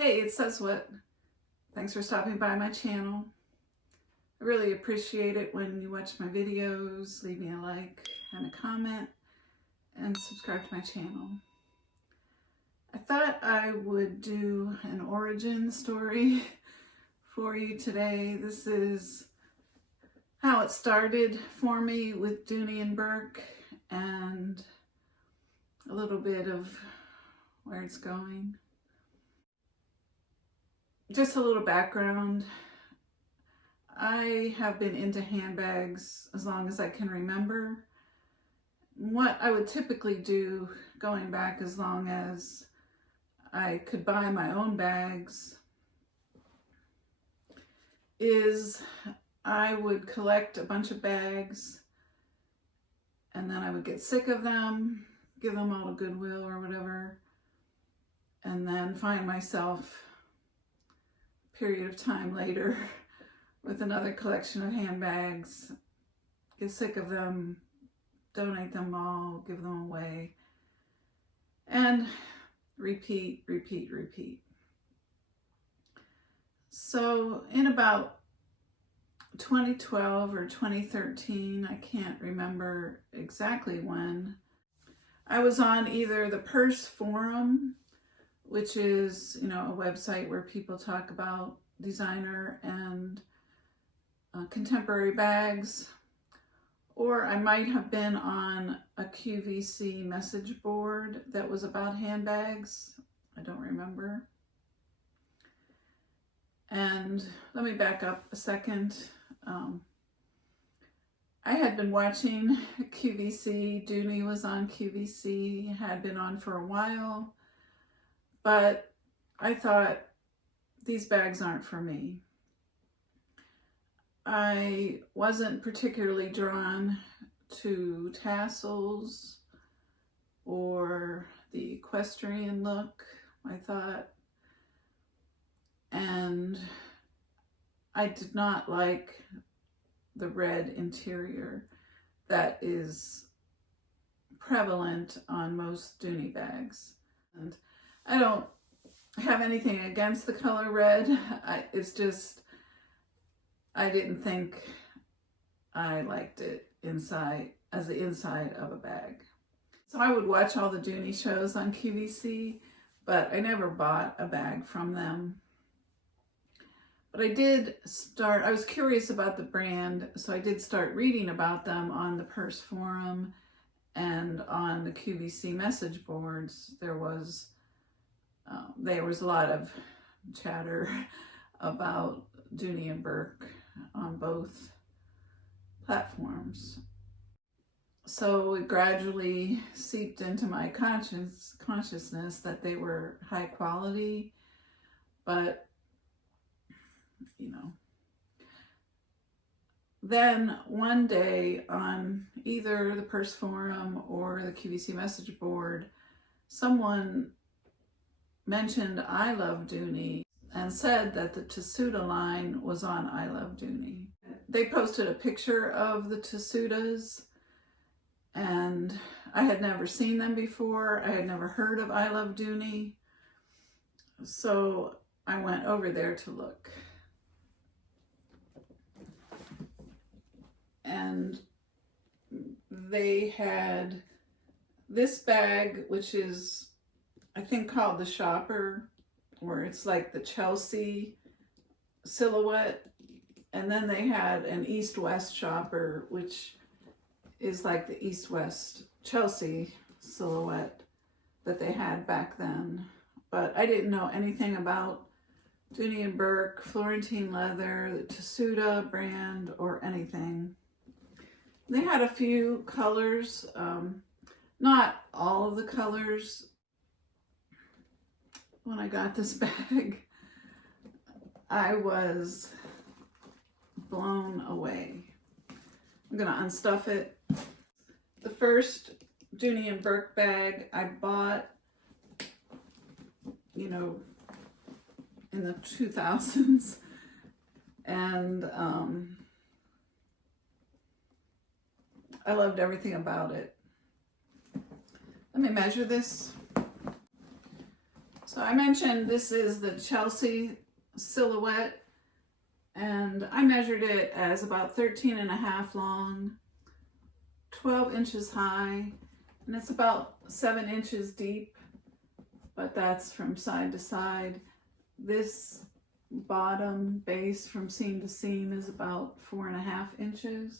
Hey, it says what? Thanks for stopping by my channel. I really appreciate it when you watch my videos, leave me a like and a comment, and subscribe to my channel. I thought I would do an origin story for you today. This is how it started for me with Dooney and Bourke and a little bit of where it's going. Just a little background. I have been into handbags as long as I can remember. What I would typically do, going back as long as I could buy my own bags, is I would collect a bunch of bags and then I would get sick of them, give them all to Goodwill or whatever, and then find myself a period of time later with another collection of handbags, get sick of them, donate them all, give them away, and repeat. So in about 2012 or 2013, I can't remember exactly when, I was on either the Purse Forum, which is, a website where people talk about designer and contemporary bags, or I might have been on a QVC message board that was about handbags. I don't remember. And let me back up a second. I had been watching QVC. Dooney was on QVC, had been on for a while, but I thought, these bags aren't for me. I wasn't particularly drawn to tassels or the equestrian look, I thought, and I did not like the red interior that is prevalent on most Dooney bags. And I don't have anything against the color red. It's just, I didn't think I liked it inside, as the inside of a bag. So I would watch all the Dooney shows on QVC, but I never bought a bag from them. But I was curious about the brand, so I did start reading about them on the Purse Forum and on the QVC message boards. There was a lot of chatter about Dooney and Bourke on both platforms. So it gradually seeped into my consciousness that they were high quality, but then one day on either the Purse Forum or the QVC message board, someone mentioned I Love Dooney and said that the Tessuta line was on I Love Dooney. They posted a picture of the Tessutas, and I had never seen them before. I had never heard of I Love Dooney. So I went over there to look. And they had this bag, which is, I think, called the Shopper, where it's like the Chelsea silhouette. And then they had an East-West Shopper, which is like the East-West Chelsea silhouette that they had back then. But I didn't know anything about Dooney and Bourke, Florentine leather, the Tessuta brand, or anything. They had a few colors, not all of the colors. When I got this bag, I was blown away. I'm gonna unstuff it. The first Dooney and Bourke bag I bought, in the 2000s, and I loved everything about it. Let me measure this. So I mentioned this is the Chelsea silhouette, and I measured it as about 13.5 long, 12 inches high, and it's about 7 inches deep, but that's from side to side. This bottom base from seam to seam is about 4.5 inches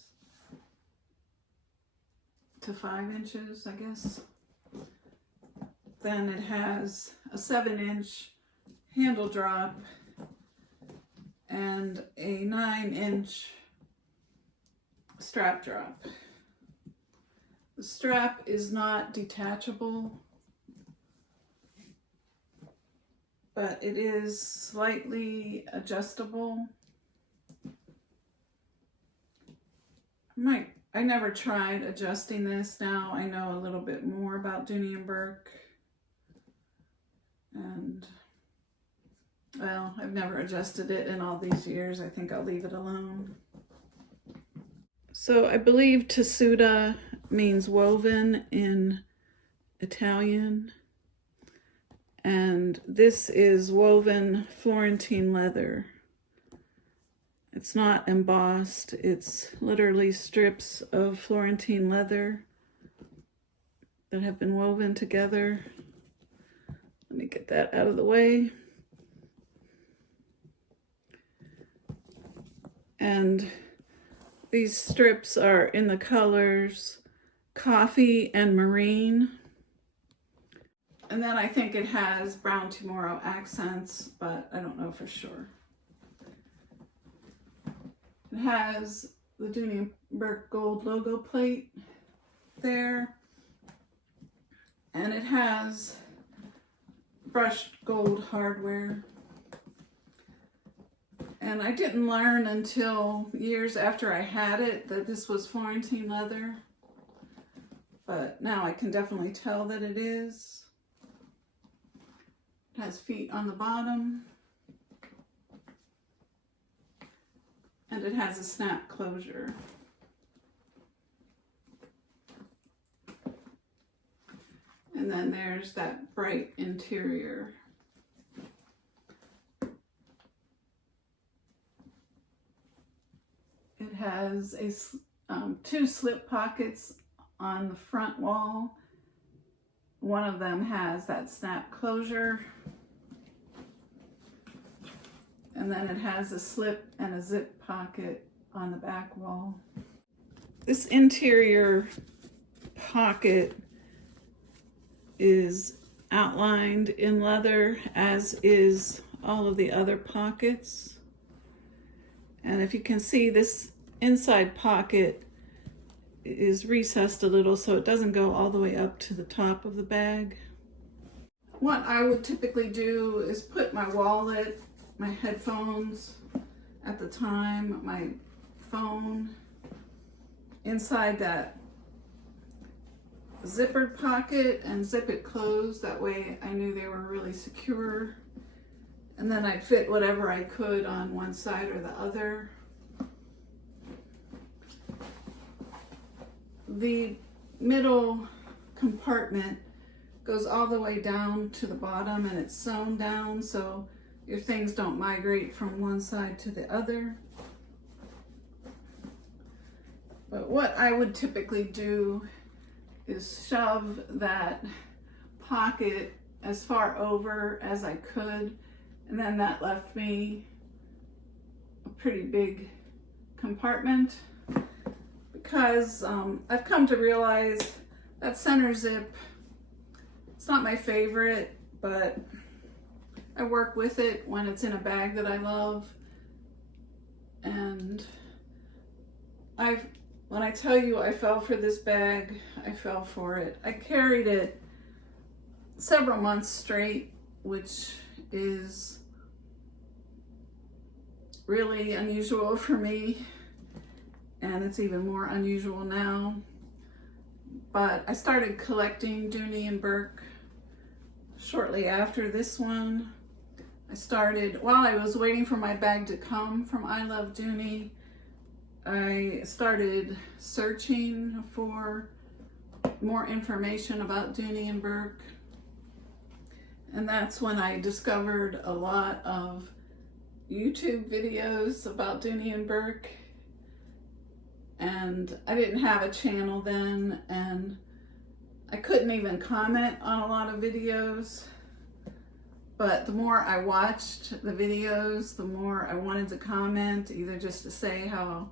to 5 inches, I guess. Then it has a 7-inch handle drop and a 9-inch strap drop. The strap is not detachable, but it is slightly adjustable. I never tried adjusting this. Now I know a little bit more about Dooney and Bourke. And, well, I've never adjusted it in all these years. I think I'll leave it alone. So I believe Tessuta means woven in Italian. And this is woven Florentine leather. It's not embossed. It's literally strips of Florentine leather that have been woven together. Let me get that out of the way. And these strips are in the colors coffee and marine. And then I think it has brown tomorrow accents, but I don't know for sure. It has the Dooney and Bourke gold logo plate there. And it has brushed gold hardware. And I didn't learn until years after I had it that this was Florentine leather. But now I can definitely tell that it is. It has feet on the bottom. And it has a snap closure. And then there's that bright interior. It has two slip pockets on the front wall. One of them has that snap closure. And then it has a slip and a zip pocket on the back wall. This interior pocket is outlined in leather, as is all of the other pockets. And if you can see, this inside pocket is recessed a little so it doesn't go all the way up to the top of the bag. What I would typically do is put my wallet, my headphones at the time, my phone inside that zippered pocket and zip it closed. That way I knew they were really secure. And then I'd fit whatever I could on one side or the other. The middle compartment goes all the way down to the bottom, and it's sewn down so your things don't migrate from one side to the other. But what I would typically do is shove that pocket as far over as I could, and then that left me a pretty big compartment, because I've come to realize that center zip, it's not my favorite, but I work with it when it's in a bag that I love. And when I tell you I fell for this bag, I fell for it. I carried it several months straight, which is really unusual for me, and it's even more unusual now. But I started collecting Dooney and Bourke shortly after this one. While I was waiting for my bag to come from I Love Dooney, I started searching for more information about Dooney and Bourke. And that's when I discovered a lot of YouTube videos about Dooney and Bourke. And I didn't have a channel then, and I couldn't even comment on a lot of videos. But the more I watched the videos, the more I wanted to comment, either just to say how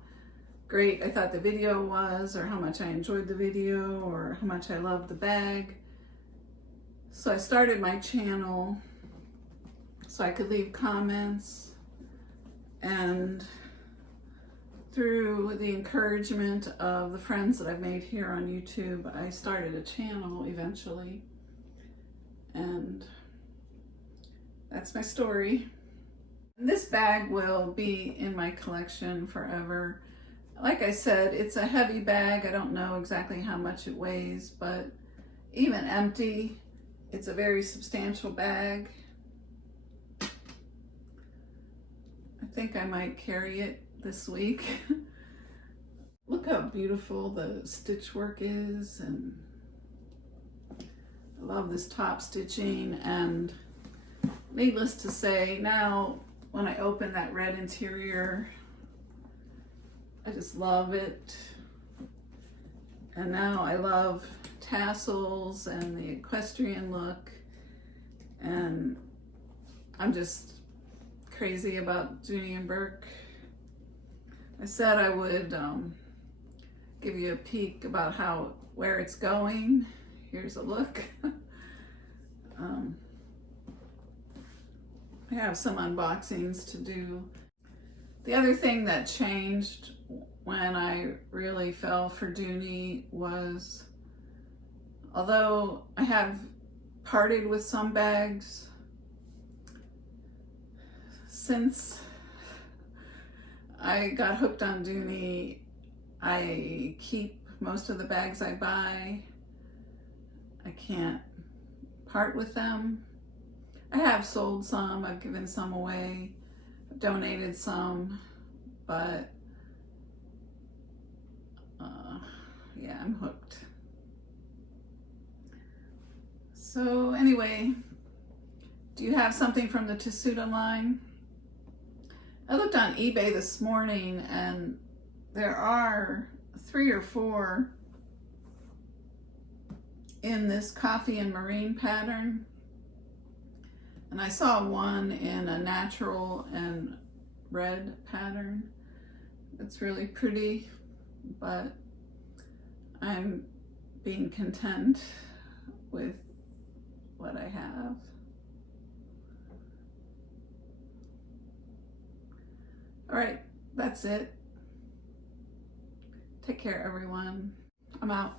great I thought the video was, or how much I enjoyed the video, or how much I loved the bag. So I started my channel so I could leave comments, and through the encouragement of the friends that I've made here on YouTube, I started a channel eventually, and that's my story. This bag will be in my collection forever. Like I said, it's a heavy bag. I don't know exactly how much it weighs, but even empty, it's a very substantial bag. I think I might carry it this week. Look how beautiful the stitch work is, and I love this top stitching. And needless to say, now when I open that red interior, I just love it. And now I love tassels and the equestrian look, and I'm just crazy about Dooney and Bourke. I said I would give you a peek about where it's going. Here's a look. I have some unboxings to do. The other thing that changed when I really fell for Dooney was, although I have parted with some bags, since I got hooked on Dooney, I keep most of the bags I buy. I can't part with them. I have sold some, I've given some away, I've donated some, but yeah, I'm hooked. So anyway, do you have something from the Tessuta line? I looked on eBay this morning, and there are 3 or 4 in this coffee and marine pattern. And I saw one in a natural and red pattern. It's really pretty, but I'm being content with what I have. All right, that's it. Take care, everyone. I'm out.